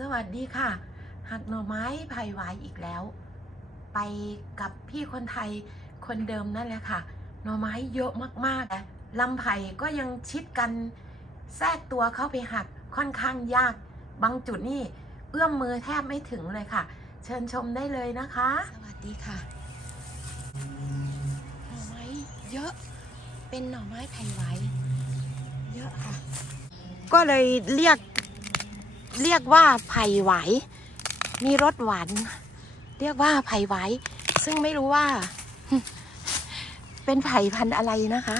สวัสดีค่ะ หักหน่อไม้ไผ่หวายอีกแล้ว ไปกับพี่คนไทยคนเดิมนั่นแหละค่ะ หน่อไม้เยอะมากๆลำไผ่ก็ยังชิดกันแทรกตัวเข้าไปหักค่อนข้างยาก บางจุดนี่เอื้อมมือแทบไม่ถึงเลยค่ะ เชิญชมได้เลยนะคะ สวัสดีค่ะ หน่อไม้เยอะ เป็นหน่อไม้ไผ่หวายเยอะค่ะ ก็เลยเรียก เรียกว่าไผ่ไหว มีรสหวาน เรียกว่าไผ่ไหว ซึ่งไม่รู้ว่า เป็นไผ่พันธุ์อะไรนะคะ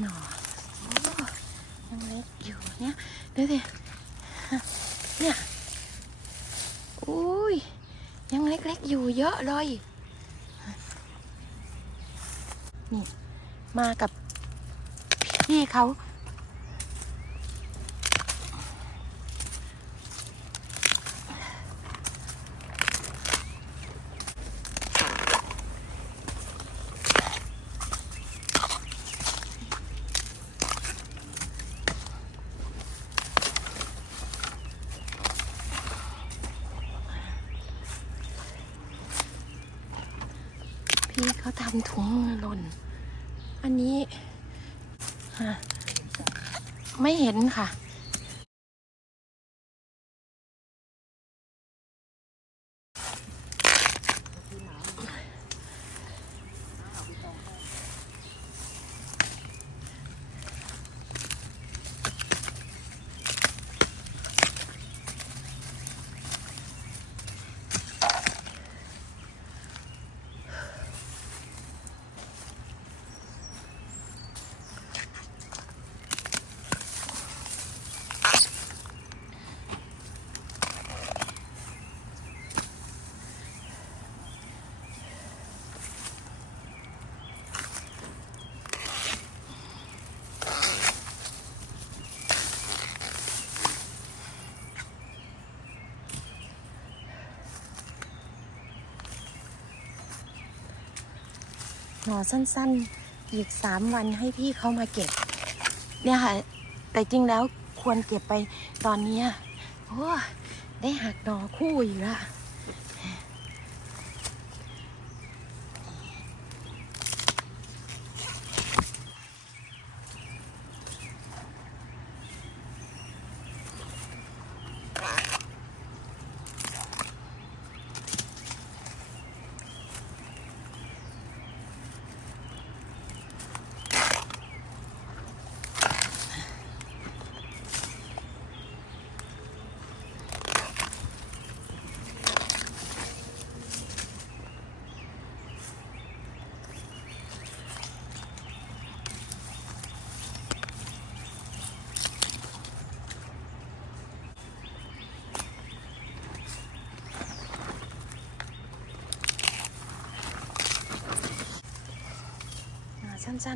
หน่อโอ้ ยังเล็กอยู่เนี่ยดูสิเนี่ยอุ้ยยังเล็กๆอยู่เยอะเลยนี่มากับพี่เขา พี่เขาทำถุงมือหล่น อันนี้ฮะไม่เห็นค่ะ หนอสั้นๆ อีกสามวันให้พี่เขามาเก็บ เนี่ยค่ะ แต่จริงแล้วควรเก็บไปตอนนี้โอ้ได้หักหนอคู่อยู่ละ หนอสั้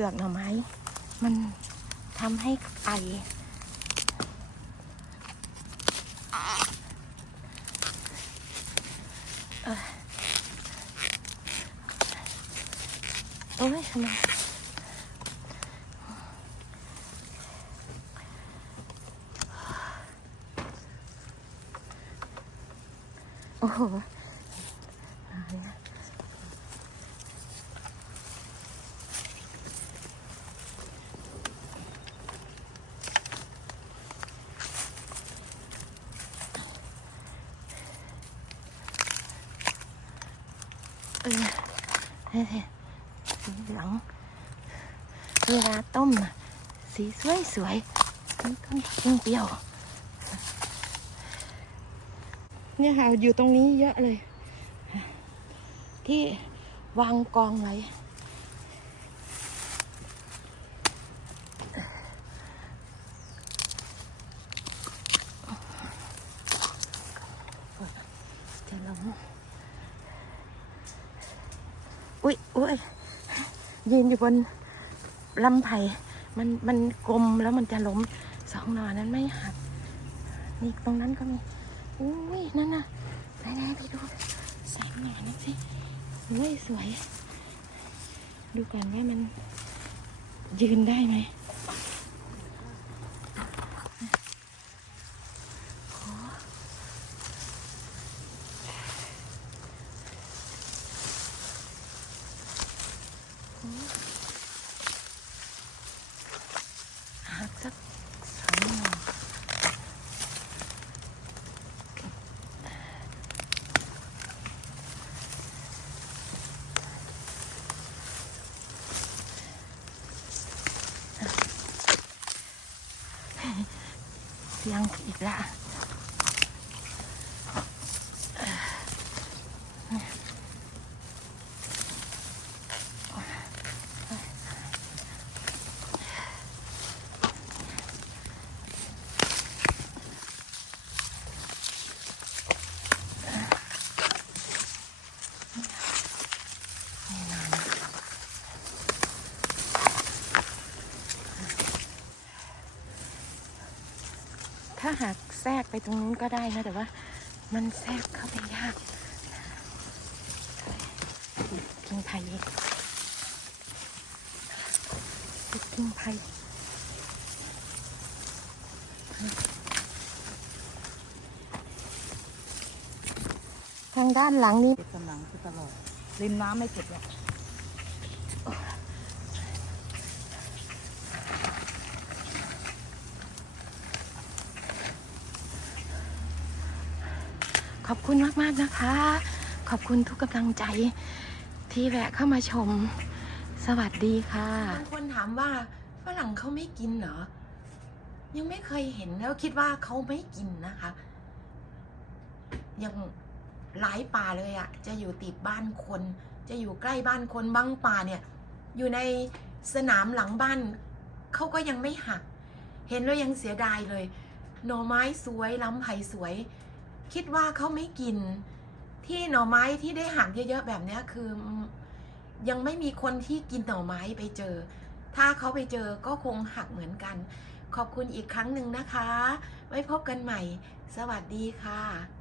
ลือกหน่อไม้ มันทำให้ไอเอ่อโอ้ยทำไมโอ้โห เออเฮ้ยสีเหลืองเวลาต้มสีสวยสวยนี่ต้นกินเปรี้ยว เนี่ยค่ะอยู่ตรงนี้เยอะเลย ที่วางกองไว้จะล้มอุ๊ยอุ๊ย ยืนอยู่บนลำไผ่มันมันกลมแล้วมันจะล้มสองหนอนั้นไม่หักนี่ตรงนั้นก็มีอุ้ยนั่นน่ะไหนๆไปดูสามหน่อนั่นสิอุ้ยสวย ดูก่อนว่ามันยืนได้ไหม หักสักสองหน่อเสียงอีกละถ้าหากแทรก ไปตรงนู้นก็ได้นะแต่ว่า มันแทรกเข้าไปยากกิ่งไผ่อีกกิ่งไผ่ทางด้านหลังนี้เก็บกำลังคือตลอดริมน้ำไม่เก็บหรอก ขอบคุณมากๆนะคะ ขอบคุณทุกกำลังใจที่แวะเข้ามาชม สวัสดีค่ะบางคนถามว่าฝรั่งเขาไม่กินเหรอ ยังไม่เคยเห็นแล้วคิดว่าเขาไม่กินนะคะ ยังหลายป่าเลยอะ่ะจะอยู่ติดบ้านคน จะอยู่ใกล้บ้านคนบางป่าเนี่ย อยู่ในสนามหลังบ้านเขาก็ยังไม่หัก เห็นแล้วยังเสียดายเลย หน่อไม้สวยล้ำไผ่สวย คิดว่าเขาไม่กิน ที่หน่อไม้ที่ได้หักเยอะๆแบบนี้คือยังไม่มีคนที่กินหน่อไม้ไปเจอ ถ้าเขาไปเจอก็คงหักเหมือนกัน ขอบคุณอีกครั้งหนึ่งนะคะ ไว้พบกันใหม่ สวัสดีค่ะ